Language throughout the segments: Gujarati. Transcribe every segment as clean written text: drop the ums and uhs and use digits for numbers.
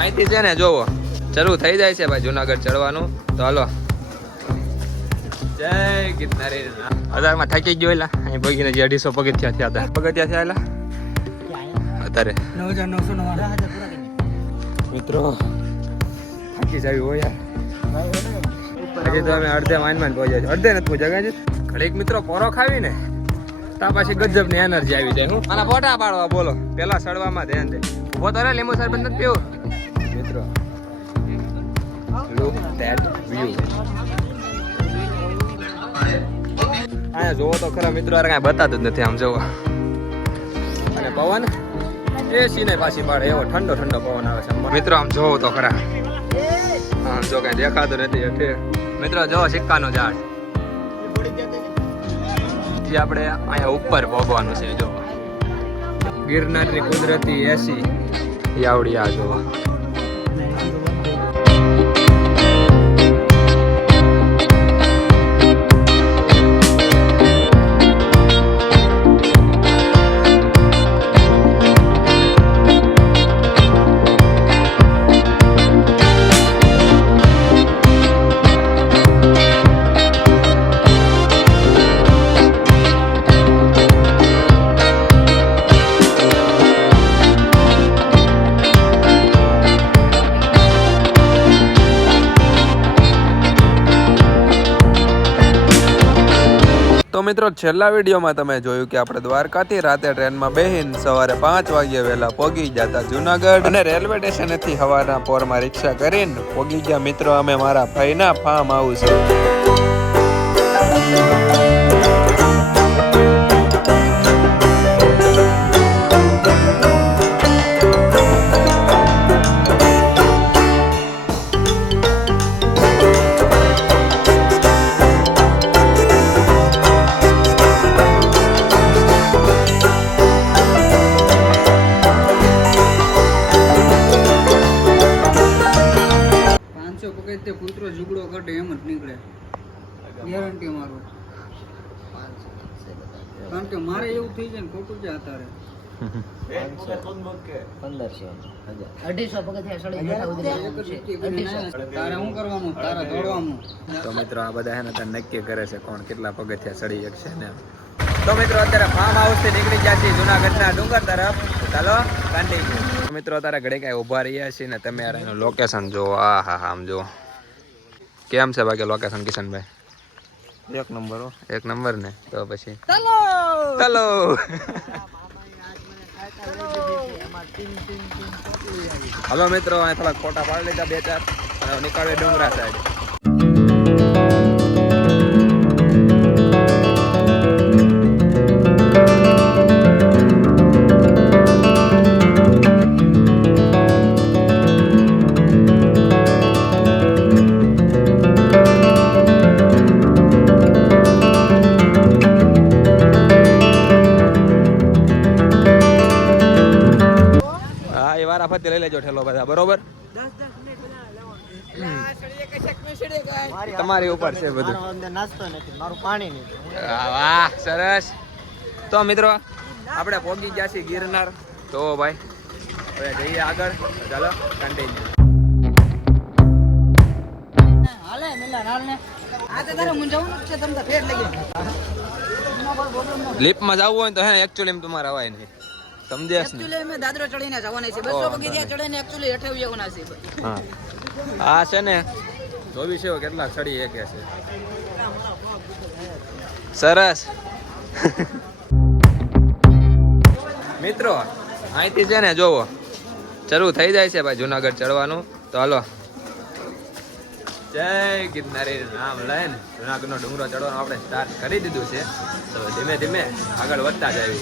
અહીંથી છે ને જોવો શરૂ થઈ જાય છે ભાઈ જુનાગઢ ચડવાનું. તો હાલો જય ગિરનારી. 1000 થાકી ગયો એલા અહીં ભગીને જે 250 પગથિયા થયા હતા. પગથિયા થયા એલા અત્યારે 9999 મિત્રો થાકી જાવી હોય યાર. હજી તો અમે અડધે માન પહોંચ્યા છે. અડધે નથી પહોંચ્યા છે ઘડીક મિત્રો પોરો ખાવી ને તા પછી ગજબ ની એનર્જી આવી જાય. હું આના ફોટા પાડવા બોલો પેલા સડવામાં ધ્યાન દે. ઉભો તો રે લીંબુ સરબત નથી પીવું મિત્રો. Look that view. આ જોવો તો ખરા મિત્રો યાર કાંઈ બતાતું જ નથી આમ જોવો. અને પવન એસી ને પાછી પાડે એવો ઠંડો ઠંડો પવન આવે છે મિત્રો. આમ જોવો તો ખરા. હા જો કાંઈ દેખાતું નથી એટલે મિત્રો જો સિક્કાનું ઝાડ જે આપણે અહીંયા ઉપર ભોગવાનું છે. જો ગિરનારની કુદરતી એસી આવડી આ જોવા. તો મિત્રો છેલ્લા વિડીયોમાં તમે જોયું કે આપણે દ્વારકાથી રાતે ટ્રેનમાં બેહીને સવારે 5 વાગ્યે વહેલા પહોંચી જતા જુનાગઢ અને રેલવે સ્ટેશનેથી સવારના પોરમાં રિક્ષા કરીને પહોંચી ગયા મિત્રો અમે મારા ભાઈના ફાર્મ હાઉસ. કૂતરો ઝૂગડો કાઢે એમ જ નીકળે ગેરંટી મારું. કારણ કે મારે એવું થઈ જાય ને ખોટું છે અત્યારે. 1500 તારે શું કરવાનું તારે દોડવાનું. તો મિત્રો આ બધા એને નક્કી કરે છે કોણ કેટલા પગથિયા ચડી શકશે ને. તો મિત્રો અત્યારે ફાર્મ હાઉસ થી નીકળી ગયા છીએ જુનાગઢના ડુંગર તરફ. ચાલો કન્ટિન્યુ. મિત્રો અત્યારે ઘડી કઈ ઉભા રહ્યા છીએ ને તમે યાર એનું લોકેશન જુઓ. આ હા આમ જુઓ કેમ છે બાકી લોકેશન કિશનભાઈ? એક નંબર એક નંબર ને. તો પછી ચાલો ચાલો હલો મિત્રો અહીં થોડા ફોટા પાડી લીધા 2-4 અને નીકળે ડુંગરા સાઈડ. ફરતી લઈ લેજો ઠેલો બધા બરોબર. તમારી ઉપર છે બધું. નાસ્તો નથી મારું પાણી નહીં. વાહ સરસ. તો મિત્રો આપણે પહોંચી ગયા છીએ ગિરનાર. તો ભાઈ હવે જઈએ આગળ. ચાલો કન્ટિન્યુ. હાલે મિલા હાલને આ તો તારે મુંજાવાનું છે. તમને ફેર લાગી લિફ્ટમાં જવું હોય તો હે એકચ્યુઅલી તમારે હવાય નહીં સમજ્યા ને. એકચ્યુઅલી અમે દાદરો ચડીને જવાના છે. 200 પગથિયા ચડીને એકચ્યુઅલી હેઠે જવાના છે. હા આ છે ને 24 કેટલા ચડી એક છે. સરસ. મિત્રો અહીંથી છે ને જોવો શરૂ થઈ જાય છે ભાઈ જુનાગઢ ચડવાનું. તો હાલો જય ગિરનારી નામ લઈને જુનાગઢનો ડુંગરો ચડવાનું આપણે સ્ટાર્ટ કરી દીધું છે. તો ધીમે ધીમે આગળ વધતા જાય.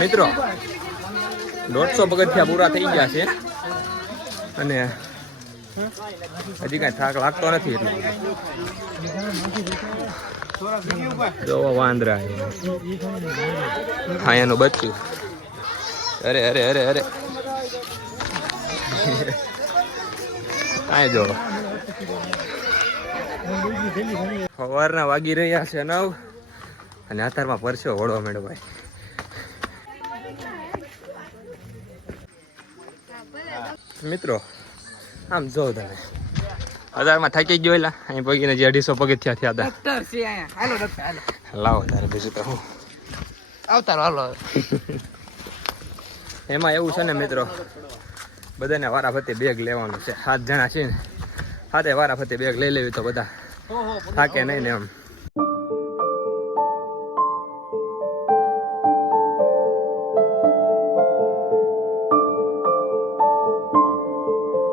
મિત્રો 150 પગથિયા પૂરા થઈ ગયા છે અને હજી કઈ થાક લાગતો નથી. એટલો જોવો વાંદરા હા એનું બચ્ચું. અરે અરે અરે અરે કાંઈ જો સવારના વાગી રહ્યા છે 9 અને અત્યારમાં પરસ્યો વળવા માંડ્યો ભાઈ. મિત્રો આમ જો તમે 1000માં થાકી ગયો એલા અહીં પગીને જે 250 પગથિયા થયા હતા. ડોક્ટર છે અહીંયા. હાલો ડોક્ટર હાલો. લાવો તારે બીજું તો હું આવતારો હાલો. એમાં એવું છે ને મિત્રો, બધાને વારાફરતી બેગ લેવાનું છે. 7 જણા છે ને, 7 વારાફરતી બેગ લઈ લેવી તો બધા થાકે નહીં ને એમ.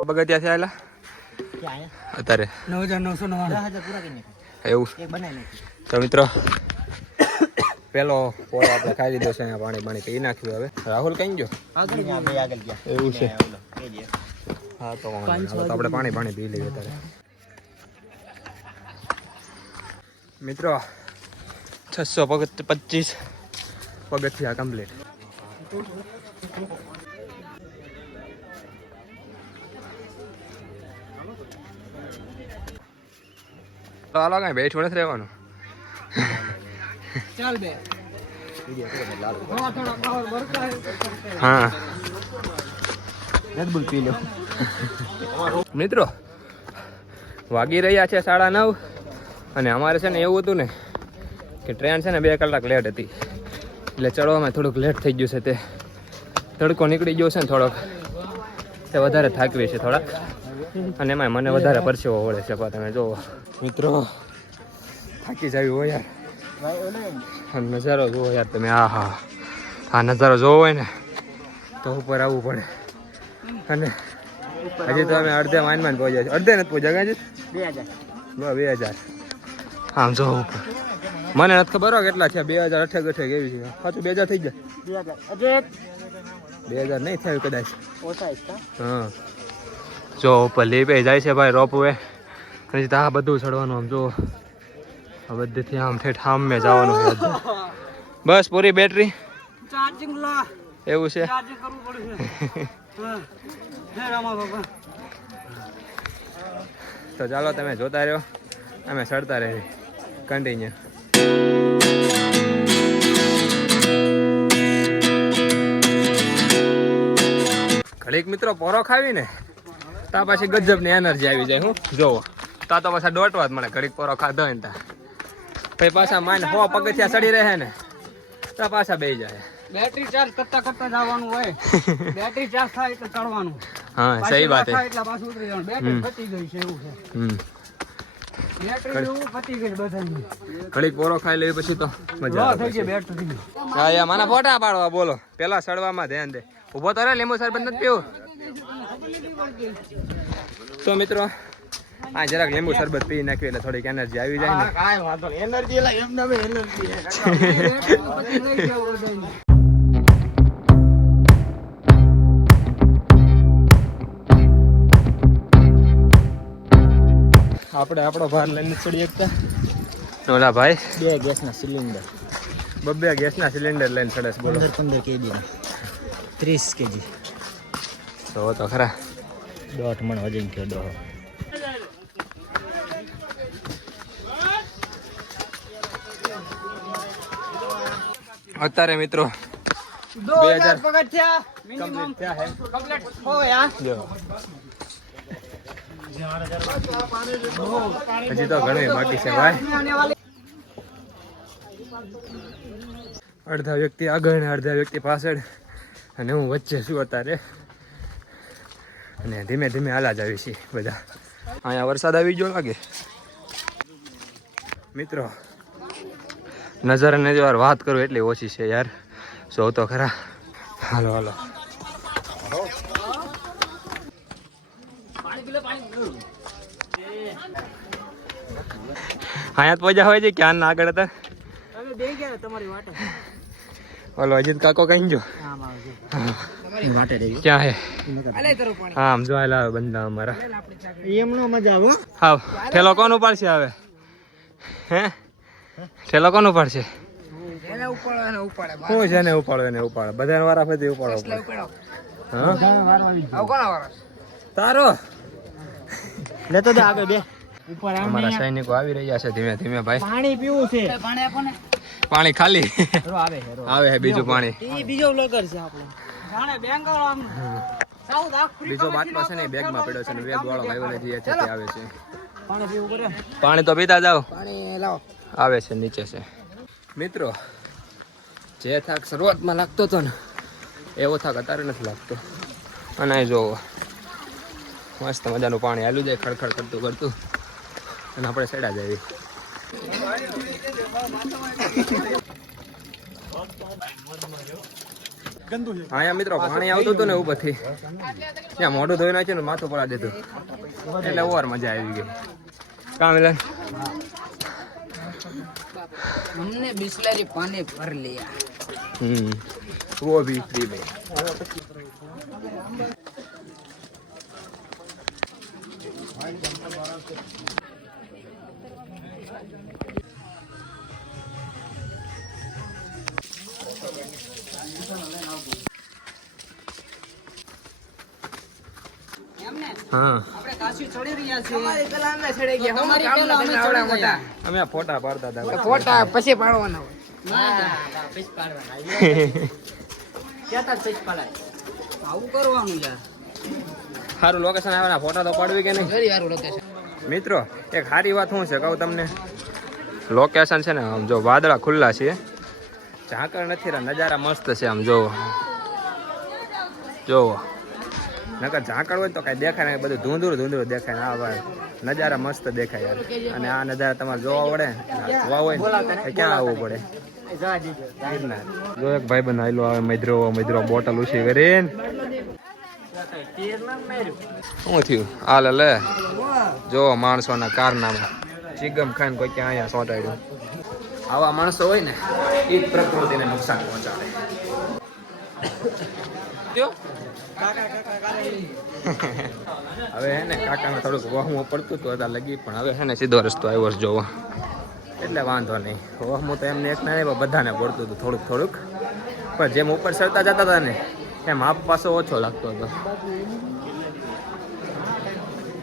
પગથિયા થયા એલા અત્યારે 9999 પૂરા કરી નાખ્યા. એવું એક બનાવી નાખી. તો મિત્રો પેલો પોળો આપણે ખાઈ લીધો છે. અહીંયા પાણી પી નાખ્યું. હવે રાહુલ કઈ ગયો? આગળ ગયા. એવું છે. હા તો વાંધો નહીં. હવે તો આપણે પાણી પી લઈએ ત્યારે. મિત્રો 625 પગથિયા કમ્પ્લીટ. તો હાલો કઈ બેઠું નથી રહેવાનું. ચાલ બે. હા રેડબુલ પી લો. મિત્રો વાગી રહ્યા છે 9:30 અને અમારે છે ને એવું હતું ને કે ટ્રેન છે ને 2 કલાક લેટ હતી, એટલે ચડવામાં થોડુંક લેટ થઈ ગયું છે. તે તડકો નીકળી ગયો છે ને થોડોક, તે વધારે થાકવી છે થોડાક, અને એમાં મને વધારે પરસેવો વળે છે. પણ તમે જુઓ મિત્રો, થાકી જાવી હોય યાર. આ નજારો જોવો યાર તમે. આ નજારો જોવો હોય ને તો ઉપર આવવું પડે. અને હજી તો અમે અડધે માનમાં પહોંચ્યા છે. અડધે નથી પહોંચ્યા હજી 2000. આમ જો ઉપર મને નથી ખબર હો કેટલા છે. 2000 કેવી છે? પાછું 2000 થઈ ગયા. 2000 નહીં થયું કદાચ. હા જો ઉપર લીપે જાય છે ભાઈ રોપ વે. હજી તો આ બધું ચડવાનું. આમ જો આ બધેથી આમ ઠેઠ આમે જવાનું છે. બસ પૂરી બેટરી ચાર્જિંગ લા. એવું છે. ચાર્જિંગ કરવું પડશે. હા. હે રામા બાબા. તો ચાલો તમે જોતા રહ્યો, અમે ચડતા રહી કન્ટિન્યુ. ઘડીક મિત્રો પોરો ખાવીને તા પછી ગજબની એનર્જી આવી જાય. હું જોવો તા તો પાછા દોટવા જ મળે. ઘડીક પોરો ખાધો હોય ને તા પછી પાછા માન 100 પગથિયા ચડી રહે ને તા પાછા બેસી જાય. બેટરી ચાર્જ કરતા જવાનું હોય. બેટરી ચાર્જ થાય એટલે ચડવાનું. હા સહી વાત છે. એટલે પાછું ઉતરી જવાનું. બેટરી પતી ગઈ છે એવું છે. બેટરી જેવું પતી ગઈ બધાની. ઘડીક પોરો ખાઈ લેવી પછી તો મજા આવે. થઈ ગઈ બેટરી. હા યા મારા ફોટા પાડવા બોલો. પેલા સડવામાં ધ્યાન દે. ઉભો તો રે, લીંબુ શરબત નથી પીવું. તો મિત્રો આ જરાક લીંબુ શરબત પી નાખ્યું એટલે થોડીક એનર્જી આવી જાય ને. કાંઈ વાંધો નહીં. એનર્જી એટલે એમને એનર્જી. આપણે આપણો ભાર લઈને ચડી શકતા. ઓલા ભાઈ 2 ગેસના સિલિન્ડર. 2 ગેસના સિલિન્ડર લઈને ચડે છે બોલો. 15 kg ના 30 kg. તો ખરા 1.5 મણ વજન થયો. દોહો અત્યારે મિત્રો 2000 પગથિયા મિનિમમ થયા હે. કમ્પ્લીટ હોય. જો હજી તો ઘણું બાકી છે ભાઈ. અડધા વ્યક્તિ આગળ ને અડધા વ્યક્તિ પાછળ, અને હું વચ્ચે છું અત્યારે. અને ધીમે ધીમે હાલા જ આવી છીએ બધા. અહીંયા વરસાદ આવી ગયો લાગે મિત્રો. નજર વાર વાત કરું એટલી ઓછી છે યાર. જો તો ખરા. હાલો હાલો. અહીંયા જ પહોંચ્યા હોય છે ક્યાં ના આગળ હતા. તમે બે ગયા તમારી વાટે. ઓલો અજીત કાકો કઈ ગયો? આમ આવજો. તમારી વાટે રહી. ક્યાં હે? અલે તરો પાણી. હા આમ જો આલા બંદા અમારા. એમનો મજા આવો. હા ઠેલો કોણ ઉપાડશે હવે? હે ઠેલો કોણ ઉપાડશે? એને ઉપાડો ઉપાડે. હું છે ને ઉપાડો એને ઉપાડો. બધાને વારા ફરતી ઉપાડો. હા આવ કોના વાળા? તારો લેતો દે આગળ બે. ઉપર અમારા સૈનિકો આવી રહ્યા છે ધીમે ધીમે ભાઈ. પાણી પીવું છે. પાણી આપો ને. પાણી ખાલી આવે છે બીજું પાણી. એ બીજો બ્લોગર છે આપણો. જાણે બેંગલ આમ સાઉથ આફ્રિકા બીજો બાટલો છે ને બેગમાં પડ્યો છે ને બેગ વાળો ભાઈઓને જે છે તે આવે છે. પાણી પીવું કરે. પાણી તો પીતા જાઓ. પાણી લાવો. આવે છે નીચે છે. મિત્રો જે થાક શરૂઆતમાં લાગતો હતો ને એવો થાક અત્યારે નથી લાગતો. અને અહીં જોવો મસ્ત મજાનું પાણી હાલ્યું જાય ખડખડ કરતું કરતું અને આપણે સેડા જાય. અહીંયા મિત્રો પાણી આવતું હતું ને ઉપરથી ત્યાં મોઢું ધોઈ નાખ્યું ને માથું પડા દીધું એટલે ઓર મજા આવી ગઈ. કામ મિલન हमने बिस्लरी पानी भर लिया. वो भी फ्री में. हाँ આપણે કાશી ચડી રહ્યા છીએ. અમારી પેલા અમે ચડી ગયા. અમારી પેલા અમે ચડી ગયા. અમે ફોટા પાડતા હતા. ફોટા પછી પાડવાના હોય. ના પછી પાડવાના. ક્યાં પછી પાડાય. આવું કરવાનું યાર. સારું લોકેશન આવ્યા ફોટા તો પાડવી કે નહીં? વેરી સારું લોકેશન. મિત્રો એક સારી વાત શું છે કહું તમને. લોકેશન છે ને આમ જો વાદળા ખુલ્લા છે, ઝાકળ નથી રહ્યા, નજારા મસ્ત છે. આમ જોવો જોવો, નકર ઝાકળ હોય તો કાંઈ દેખાય નહીં, બધું ધૂંધળું ધૂંધળું દેખાય. આ ભાઈ નજારા મસ્ત દેખાય યાર. અને આ નજારા તમારે જોવા પડે, જોવા હોય ને ક્યાં આવવું પડે? ગિરનાર. જો એક ભાઈ બંધ આયલો આવે મધરો બોટલ ઉછી કરીને. શું થયું? હાલ લે જો માણસોના કારનામા. ચીગમ ખાઈને કોઈ ક્યાં અહીંયા સોટાડ્યું. આવા માણસો હોય ને એ જ પ્રકૃતિને નુકસાન પહોંચાડે. હવે હે ને કાકાને થોડુંક વહમું પડતું હતું હતા લગી, પણ હવે હે ને સીધો રસ્તો આવ્યો છે જોવો એટલે વાંધો નહીં. વહમું તો એમને એક ના આવ્યો, બધાને પડતું હતું થોડુંક થોડુંક. પણ જેમ ઉપર ચડતા જતા હતા ને એમ આપ પાછો ઓછો લાગતો હતો.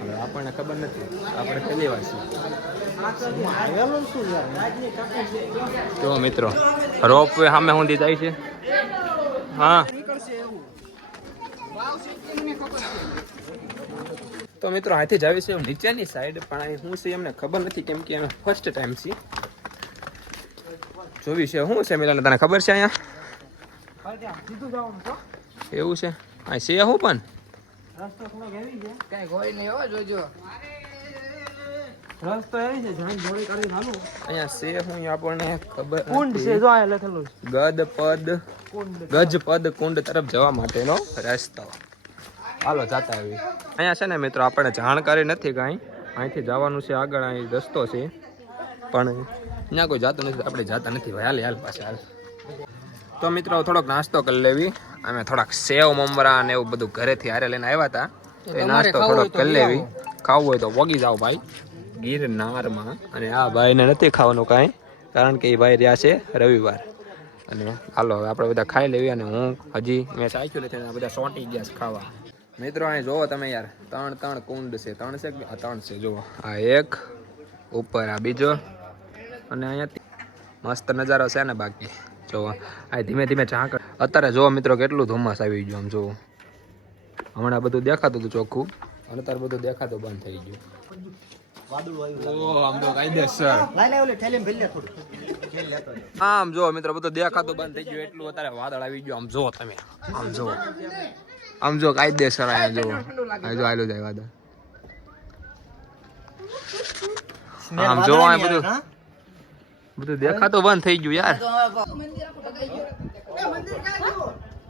હવે આપણને ખબર નથી, આપણે પહેલી વાર છીએ. જો મિત્રો રોપ વે સામે સુધી જાય છે. હા તો મિત્રો અહીંથી જાવી છે નીચેની સાઈડ, પણ અહીં શું છે એમને ખબર નથી કેમ કે એનો ફર્સ્ટ ટાઈમ છે. જોવી છે શું છે મિલાને તને ખબર છે અહીંયા એવું છે? અહીં છે શું પણ કઈ કોઈ નહીં હો, જોજો. રસ્તો એવી છે જાણ જોડી કરી નાનું. અહીંયા છે શું આપણને ખબર કુંડ છે જો આ લખેલું ગજપદ કુંડ તરફ જવા માટેનો રસ્તો. હાલો જાતા આવી. અહીંયા છે ને મિત્રો આપણને જાણકારી નથી કાંઈ. અહીંથી જવાનું છે આગળ, અહીં રસ્તો છે પણ ત્યાં કોઈ જાતું નથી, આપણે જાતા નથી ભાઈ. હાલ પાસે હાલ. તો મિત્રો થોડોક નાસ્તો કરી લેવી. અમે થોડાક સેવ મમરા ને એવું બધું ઘરેથી હારે લઈને આવ્યા હતા, તો એ નાસ્તો થોડોક કરી લેવી. ખાવું હોય તો પોગી જાવ ભાઈ ગિરનારમાં. અને આ ભાઈને નથી ખાવાનું કાંઈ, કારણ કે એ ભાઈ રહ્યા છે રવિવાર. અને હાલો હવે આપણે બધા ખાઈ લેવી. અને હું હજી મેં સાચું નથી, બધા સોંટી ગયા છે ખાવા. મિત્રો અહીં જોવો તમે યાર, ત્રણ કુંડ છે. ત્રણ છે આ ત્રણ છે જુઓ. આ એક ઉપર, આ બીજો, અને અહીંયા મસ્ત નજારો છે ને. બાકી જોવો આ ધીમે ધીમે ઝાંકળ. અત્યારે જોવો મિત્રો કેટલું ધુમ્મસ આવી ગયું. આમ જોવો હમણાં બધું દેખાતું હતું ચોખ્ખું, અને અત્યારે બધું દેખાતું બંધ થઈ ગયું. આમ જો મિત્રો બધું દેખાતું બંધ થઈ ગયું, એટલું અત્યારે વાદળ આવી ગયું. આમ જો તમે, આમ જો, આમ જો કાયદેસર આયા જો. જો આયલું જાય વાદળ. આમ જો આ બધું દેખાતું બંધ થઈ ગયું યાર.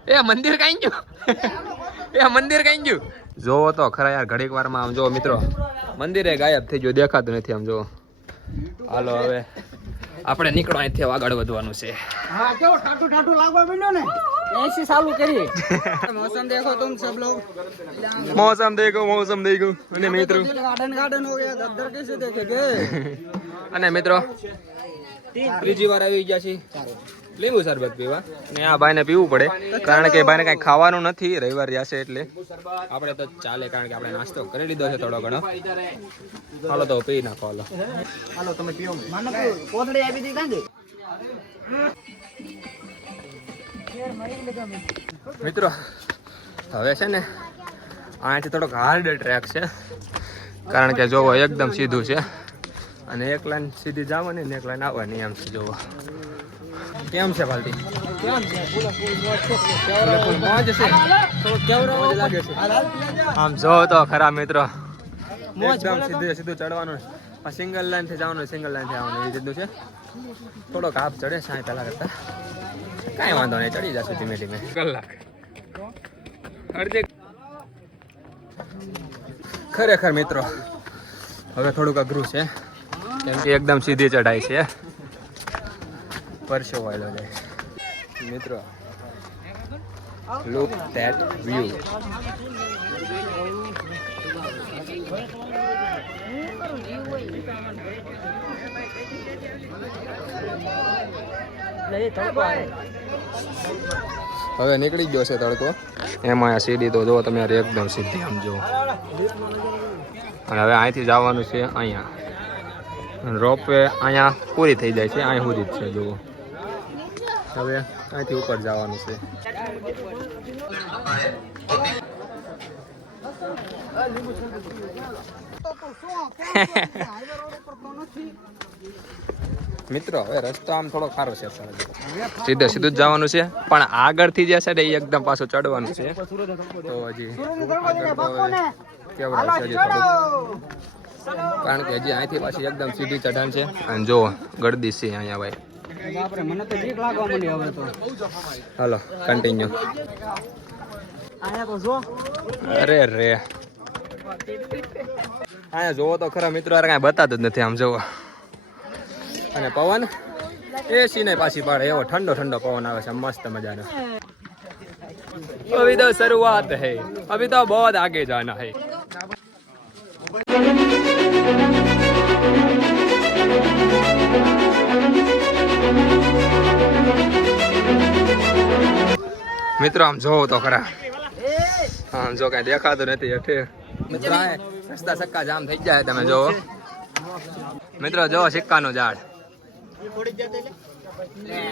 એ મંદિર કઈ ગયું? એ મંદિર કઈ ગયું? જોવો તો ખરા યાર ઘડીક વારમાં. આમ જો મિત્રો મંદિરે ગાયબ થઈ ગયું, દેખાતું નથી. આમ જો. હાલો હવે આપણે નીકળો અહીંથી, આગળ વધવાનું છે. હા કેવો ટાટુ ટાટુ લાગવા માંડ્યો ને, એસી ચાલુ કરી. मौसम देखो तुम सब लोग, मौसम देखो અને મિત્રો गार्डन हो गया, दफ्तर कैसे देखेंगे. અને મિત્રો ત્રીજી વાર આવી ગયા છે લીંબુ શરબત પીવા ને આ ભાઈને પીવું પડે કારણ કે ભાઈને કાંઈ ખાવાનું નથી, રવિવાર જશે એટલે આપણે તો ચાલે કારણ કે આપણે નાસ્તો કરી લીધો છે થોડો ઘણો. હાલો તો પી નાખો. હાલો તમે પીઓ. કોથળી આપી દી કાંગે. મિત્રો હવે છે ને અહીંયાથી થોડોક હાર્ડ ટ્રેક છે કારણ કે જોવો એકદમ સીધું છે અને એક લાઈન સીધી જવાની ને એક લાઈન આવવાની એમ છે. જોવો કેમ છે પાલટી? કેમ છે? મોજ છે, મોજ લાગે છે. આમ જો તો ખરા મિત્રો, એકદમ સીધું સીધું ચડવાનું. આ સિંગલ લાઈન થી જવાનું, સિંગલ લાઈન થી આવવાનું એ રીતનું છે. થોડોક હાફ ચડે સાંઈ પહેલા કરતા, કાંઈ વાંધો નહીં, ચડી જશે ધીમે ધીમે. કલાક અડધી ખરેખર મિત્રો હવે થોડુંક અઘરું છે કેમ કે એકદમ સીધી ચઢાઈ છે, પરસો વાયલો જાય. મિત્રો લુક ધેટ વ્યૂ. હવે નીકળી ગયો છે તડકો. એમાં આ સીડી તો જો તમે એકદમ સીધી આમ જુઓ. અને હવે અહીંથી જવાનું છે અહીંયા. રોપવે અહીંયા પૂરી થઈ જાય છે, અહીં સુધી જ છે જુઓ. હવે અહીંથી ઉપર જવાનું છે. મિત્રો હવે રસ્તો આમ થોડો સારો છે, સીધે સીધું જ જવાનું છે પણ આગળથી જે છે ને એ એકદમ પાછું ચડવાનું છે. તો હજી કેવડાવ છે હજી થોડું કારણ કે હજી અહીંથી પાછી એકદમ સીધી ચઢાણ છે. અને જો ગળદી છે અહીંયા ભાઈ. મને તો બીક લાગવા માંડી હવે તો. હાલો કન્ટિન્યુ. આયા તો જો. અરે રે અહીંયા જોવો તો ખરા મિત્રો, કાંઈ બતાતું જ નથી આમ જોવો. અને પવન એસી ને પાછી પાડે એવો ઠંડો ઠંડો પવન આવે છે મસ્ત મજાનો. અભી તો શરૂઆત હૈ, અભી તો બહુત આગે જાના હૈ. મિત્રો આમ જોવો તો ખરા, આમ જો કઈ દેખાતું નથી હેઠે. મિત્રો રસ્તા સક્કા જામ થઈ જાય તમે જોવો. મિત્રો જોવો સિક્કાનું ઝાડ,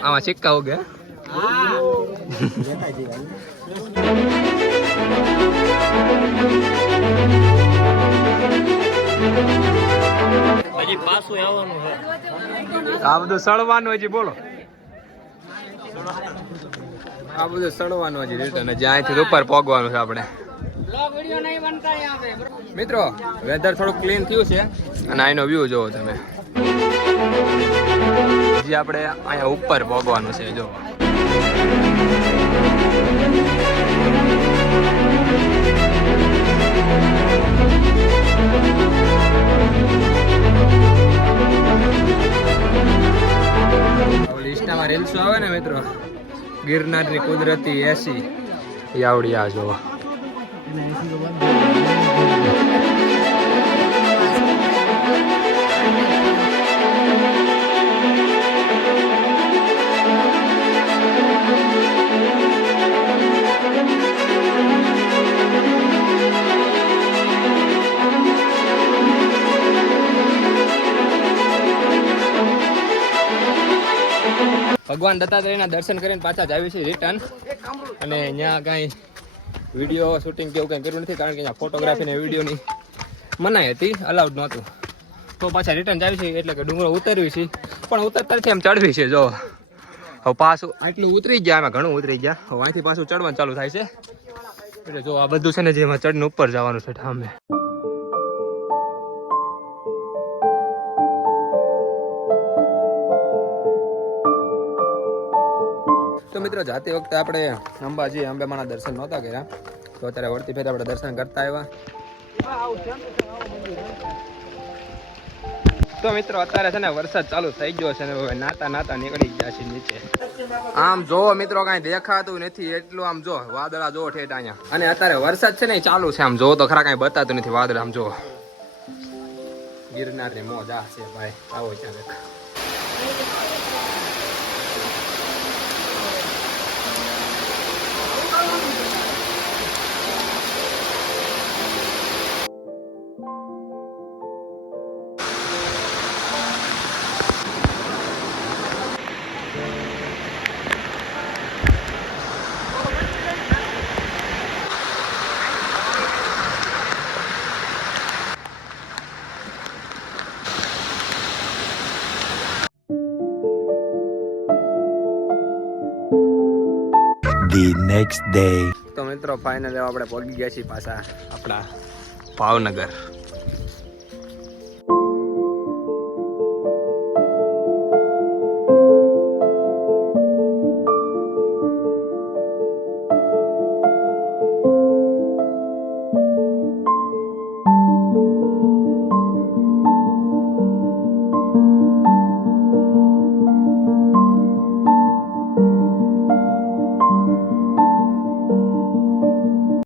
આમાં સિક્કા ઉગે. હજી પાછું આવવાનું છે. આ બધું સળવાનું હજી બોલો, આ બધું સળવાનું હજી રિટર્ન હજી અહીંથી ઉપર પહોંચવાનું છે આપણે. મિત્રો વેધર થોડું ક્લીન થયું છે અને અહીંનો વ્યૂ જોવો તમે. હજી આપણે અહીંયા ઉપર પહોંચવાનું છે. જો ઇન્સ્ટામાં રીલ્સો આવે ને મિત્રો, ગિરનારની કુદરતી એસી આવડી આ જોવા. ભગવાન દત્તાત્રેયના દર્શન કરીને પાછા જ આવી છે રિટર્ન. અને અહીંયા કાંઈ વિડીયો શૂટિંગ કે એવું કંઈ કર્યું નથી કારણ કે અહીંયા ફોટોગ્રાફી ને વિડીયોની મનાઈ હતી, અલાઉડ નહોતું. તો પાછા રિટર્ન જ આવી છે એટલે કે ડુંગરો ઉતરવી છે પણ ઉતરતાથી એમ ચડવી છે. જો હવે પાછું આટલું ઉતરી ગયા, એમાં ઘણું ઉતરી ગયા. હવે અહીંથી પાછું ચડવાનું ચાલુ થાય છે. એટલે જો આ બધું છે ને જેમાં ચડીને ઉપર જવાનું છે ઠામે. તો મિત્રો જાતી વખતે આપણે અંબાજી અંબેમાના દર્શન નહોતા કર્યા, તો અત્યારે વળતી ફેર આપણે દર્શન કરતા આવ્યા. તો મિત્રો અત્યારે છે ને વરસાદ ચાલુ થઈ ગયો છે ને હવે નાતા નાતા નીકળી ગયા છે નીચે. આમ જોવો મિત્રો કાંઈ દેખાતું નથી એટલું. આમ જો વાદળા જોવો ઠેઠ અહીંયા. અને અત્યારે વરસાદ છે ને ચાલુ છે. આમ જોવો તો ખરા કાંઈ બતાતું નથી વાદળ. આમ જોવો ગિરનારની મોજ આ છે ભાઈ. આવો ત્યાં દેખ. The next day. તો મિત્રો ફાઇનલી આપણે પહોંચી ગયા છીએ પાછા આપણા ભાવનગર.